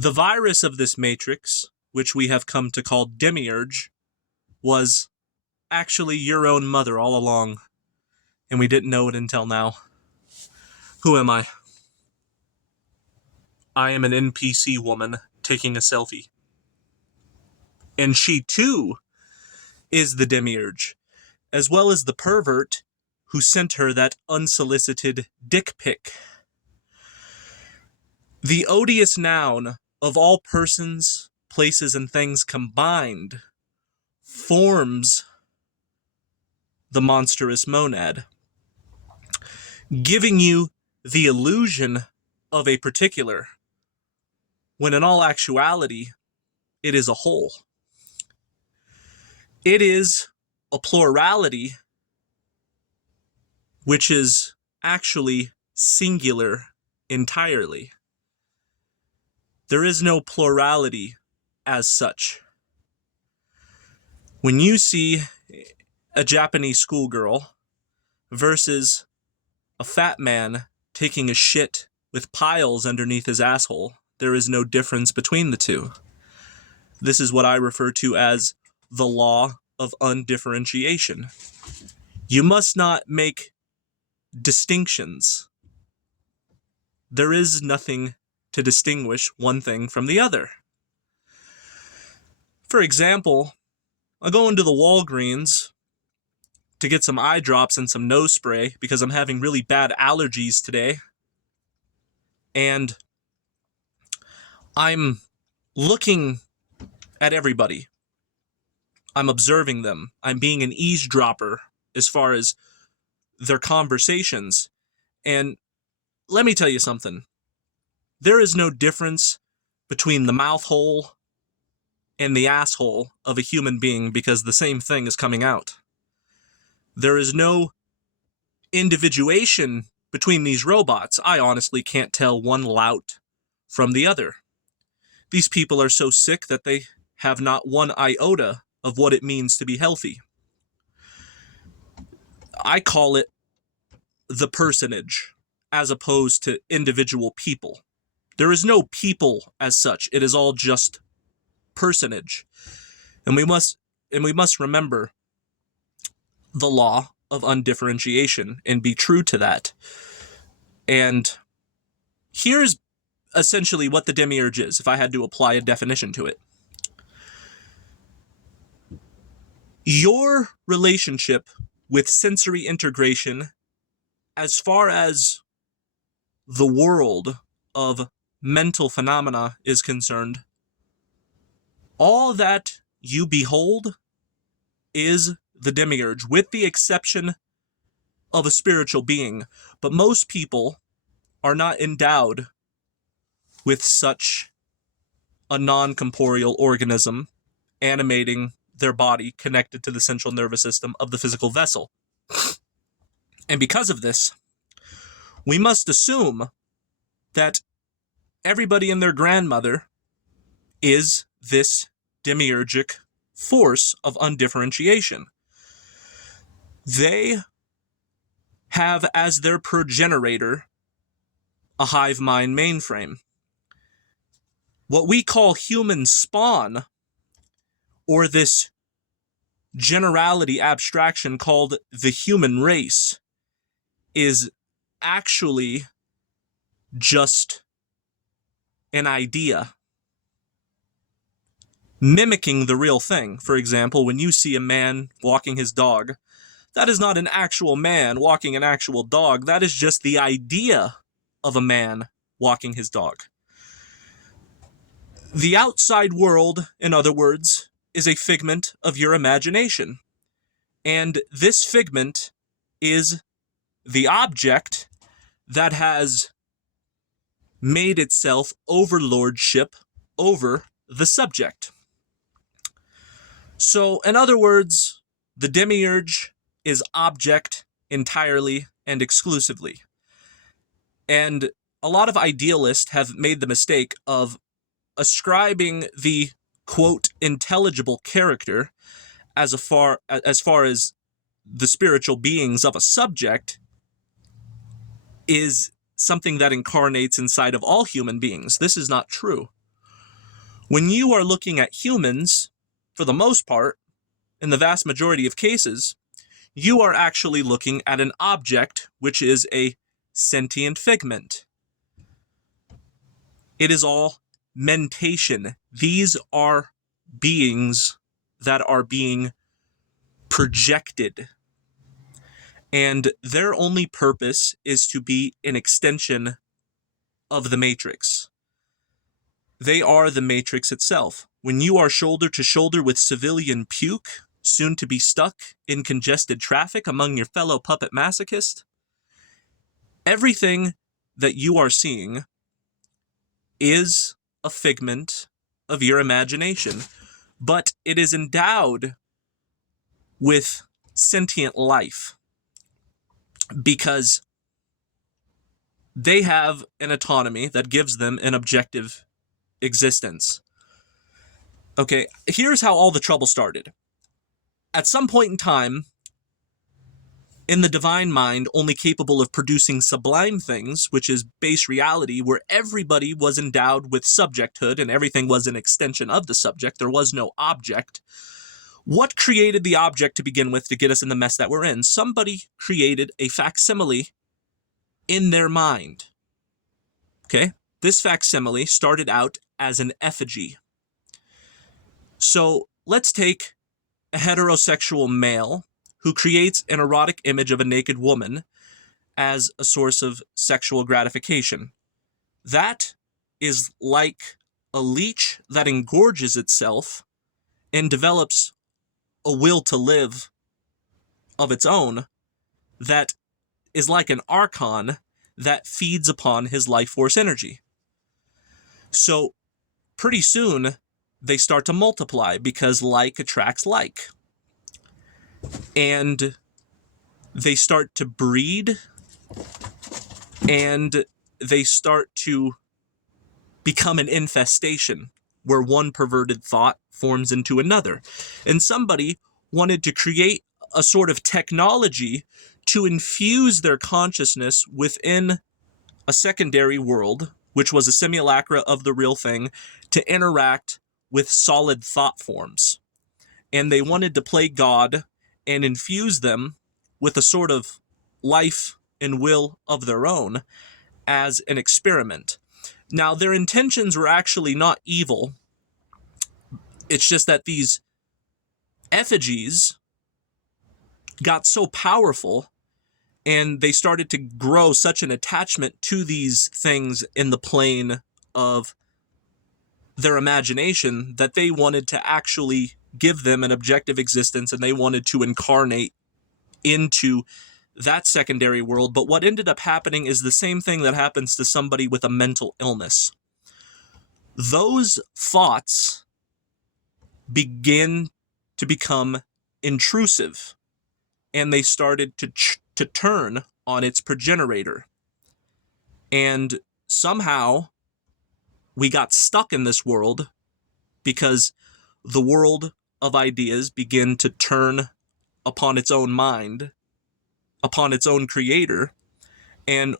The virus of this matrix, which we have come to call demiurge, was actually your own mother all along, and we didn't know it until now. Who am I? I am an NPC woman taking a selfie. And she, too, is the demiurge, as well as the pervert who sent her that unsolicited dick pic. The odious noun of all persons, places, and things combined forms the monstrous monad, giving you the illusion of a particular, when in all actuality, it is a whole. It is a plurality, which is actually singular entirely. There is no plurality as such. When you see a Japanese schoolgirl versus a fat man taking a shit with piles underneath his asshole, there is no difference between the two. This is what I refer to as the law of undifferentiation. You must not make distinctions. There is nothing to distinguish one thing from the other. For example, I go into the Walgreens to get some eye drops and some nose spray because I'm having really bad allergies today. And I'm looking at everybody. I'm observing them. I'm being an eavesdropper as far as their conversations. And let me tell you something. There is no difference between the mouth hole and the asshole of a human being because the same thing is coming out. There is no individuation between these robots. I honestly can't tell one lout from the other. These people are so sick that they have not one iota of what it means to be healthy. I call it the personage as opposed to individual people. There is no people as such. It is all just personage. And we must remember the law of undifferentiation and be true to that. And here's essentially what the demiurge is, if I had to apply a definition to it. Your relationship with sensory integration as far as the world of mental phenomena is concerned, all that you behold is the demiurge, with the exception of a spiritual being. But most people are not endowed with such a non-corporeal organism animating their body connected to the central nervous system of the physical vessel. And because of this, we must assume that everybody and their grandmother is this demiurgic force of undifferentiation. They have as their progenitor a hive mind mainframe. What we call human spawn, or this generality abstraction called the human race, is actually just an idea mimicking the real thing. For example, when you see a man walking his dog, that is not an actual man walking an actual dog. That is just the idea of a man walking his dog. The outside world, in other words, is a figment of your imagination. And this figment is the object that has made itself overlordship over the subject. So, in other words, the demiurge is object entirely and exclusively. And a lot of idealists have made the mistake of ascribing the, quote, intelligible character as far as the spiritual beings of a subject is something that incarnates inside of all human beings. This is not true. When you are looking at humans, for the most part, in the vast majority of cases, you are actually looking at an object which is a sentient figment. It is all mentation. These are beings that are being projected, and their only purpose is to be an extension of the matrix. They are the matrix itself. When you are shoulder to shoulder with civilian puke, soon to be stuck in congested traffic among your fellow puppet masochists, everything that you are seeing is a figment of your imagination, but it is endowed with sentient life because they have an autonomy that gives them an objective existence. Okay, here's how all the trouble started. At some point in time, in the divine mind, only capable of producing sublime things, which is base reality, where everybody was endowed with subjecthood and everything was an extension of the subject, there was no object. What created the object to begin with to get us in the mess that we're in? Somebody created a facsimile in their mind. Okay? This facsimile started out as an effigy. So let's take a heterosexual male who creates an erotic image of a naked woman as a source of sexual gratification. That is like a leech that engorges itself and develops a will to live of its own that is like an archon that feeds upon his life force energy. So pretty soon they start to multiply because like attracts like. And they start to breed and they start to become an infestation where one perverted thought forms into another. And somebody wanted to create a sort of technology to infuse their consciousness within a secondary world, which was a simulacra of the real thing, to interact with solid thought forms. And they wanted to play God and infuse them with a sort of life and will of their own as an experiment. Now, their intentions were actually not evil. It's just that these effigies got so powerful and they started to grow such an attachment to these things in the plane of their imagination that they wanted to actually give them an objective existence and they wanted to incarnate into that secondary world. But what ended up happening is the same thing that happens to somebody with a mental illness. Those thoughts begin to become intrusive and they started to turn on its progenitor. And somehow we got stuck in this world because the world of ideas began to turn upon its own mind, upon its own creator, and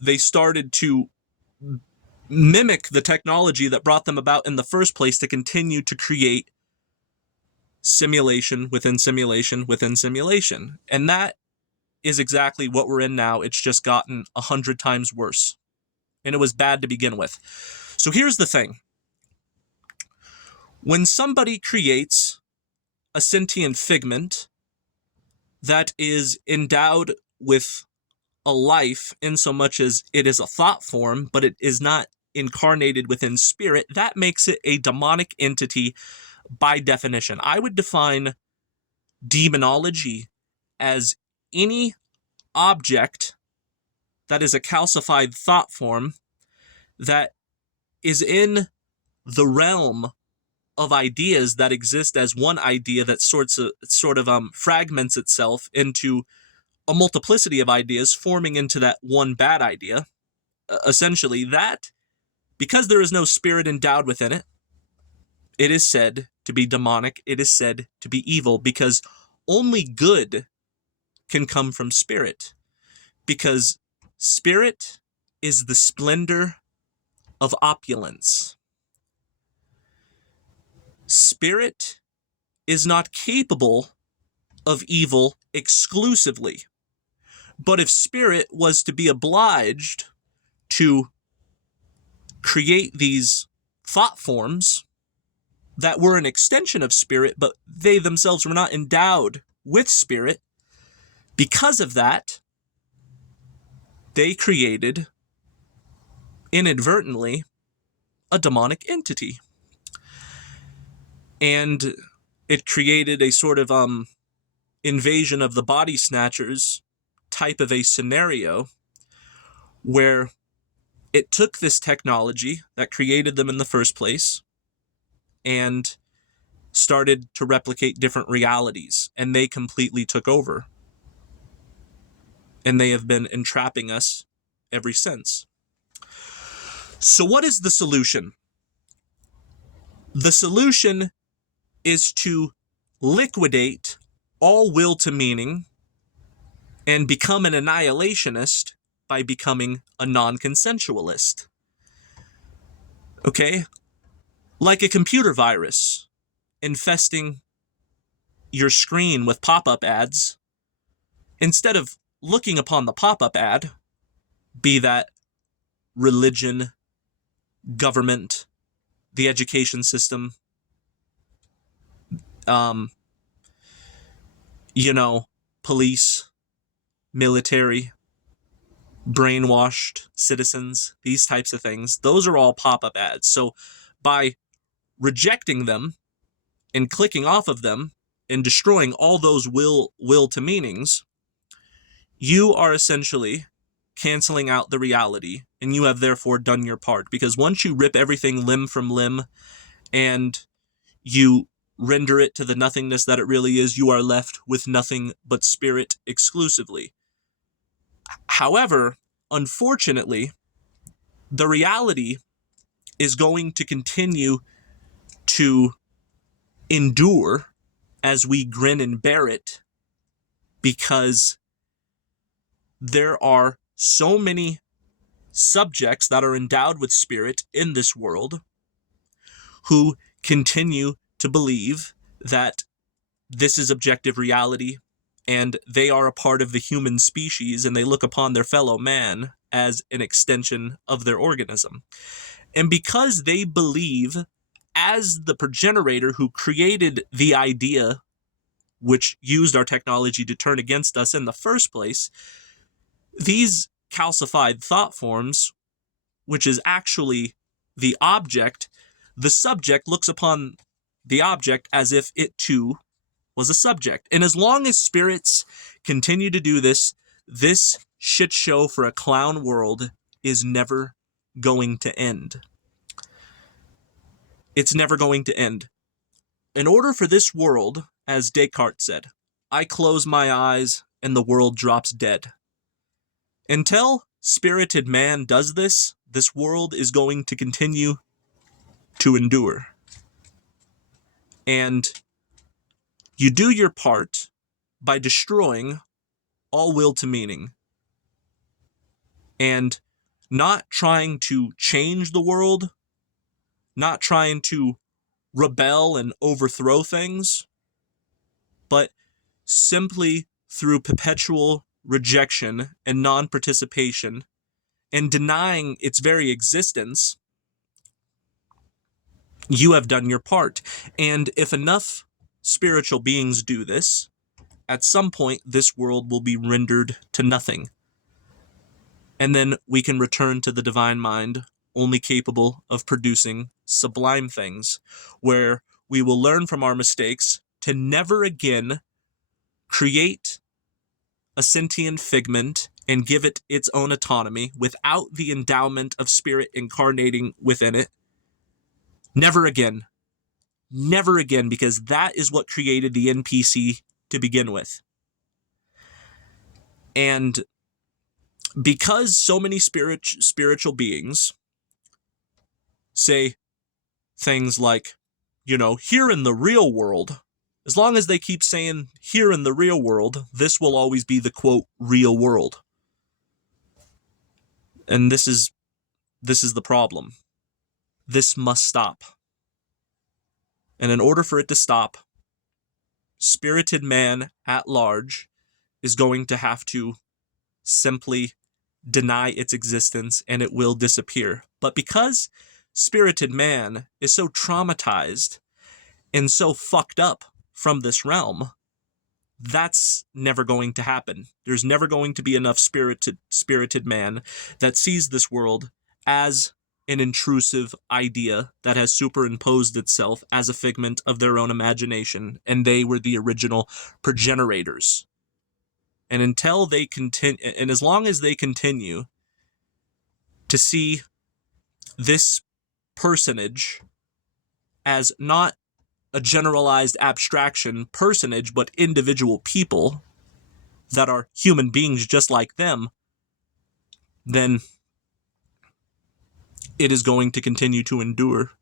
they started to mimic the technology that brought them about in the first place to continue to create simulation within simulation within simulation. And that is exactly what we're in now. It's just gotten 100 times worse. And it was bad to begin with. So here's the thing. When somebody creates a sentient figment that is endowed with a life in so much as it is a thought form, but it is not incarnated within spirit, that makes it a demonic entity by definition. I would define demonology as any object that is a calcified thought form that is in the realm of ideas that exist as one idea that sort of fragments itself into a multiplicity of ideas forming into that one bad idea. Essentially, that, because there is no spirit endowed within it, it is said to be demonic, it is said to be evil, because only good can come from spirit. Because spirit is the splendor of opulence. spirit is not capable of evil exclusively. But if spirit was to be obliged to create these thought forms that were an extension of spirit, but they themselves were not endowed with spirit, because of that, they created, inadvertently, a demonic entity. And it created a sort of invasion of the body snatchers type of a scenario where it took this technology that created them in the first place and started to replicate different realities, and they completely took over. And they have been entrapping us ever since. So what is the solution? The solution is to liquidate all will to meaning and become an annihilationist by becoming a non-consensualist. Okay? Like a computer virus infesting your screen with pop-up ads, instead of looking upon the pop-up ad, be that religion, government, the education system, police, military, brainwashed citizens, these types of things, those are all pop-up ads. So by rejecting them and clicking off of them and destroying all those will to meanings, you are essentially canceling out the reality, and you have therefore done your part. Because once you rip everything limb from limb and you render it to the nothingness that it really is, you are left with nothing but spirit exclusively. However, unfortunately, the reality is going to continue to endure as we grin and bear it, because there are so many subjects that are endowed with spirit in this world who continue to believe that this is objective reality and they are a part of the human species, and they look upon their fellow man as an extension of their organism. And because they believe, as the progenitor who created the idea which used our technology to turn against us in the first place, these calcified thought forms, which is actually the object, the subject looks upon the object as if it too was a subject. And as long as spirits continue to do this, this shit show for a clown world is never going to end. It's never going to end. In order for this world, as Descartes said, I close my eyes and the world drops dead. Until spirited man does this, this world is going to continue to endure. And you do your part by destroying all will to meaning and not trying to change the world, not trying to rebel and overthrow things, but simply through perpetual rejection and non-participation and denying its very existence, you have done your part. And if enough spiritual beings do this, at some point this world will be rendered to nothing. And then we can return to the divine mind, only capable of producing sublime things, where we will learn from our mistakes to never again create a sentient figment and give it its own autonomy without the endowment of spirit incarnating within it. Never again. Never again, because that is what created the NPC to begin with. And because so many spiritual beings say things like, here in the real world, as long as they keep saying here in the real world, this will always be the quote real world. And this is the problem. This must stop. And in order for it to stop, spirited man at large is going to have to simply deny its existence, and it will disappear. But because spirited man is so traumatized and so fucked up from this realm, that's never going to happen. There's never going to be enough spirited man that sees this world as an intrusive idea that has superimposed itself as a figment of their own imagination, and they were the original progenitors. And until they continue, and as long as they continue to see this personage as not a generalized abstraction personage, but individual people that are human beings just like them, then it is going to continue to endure.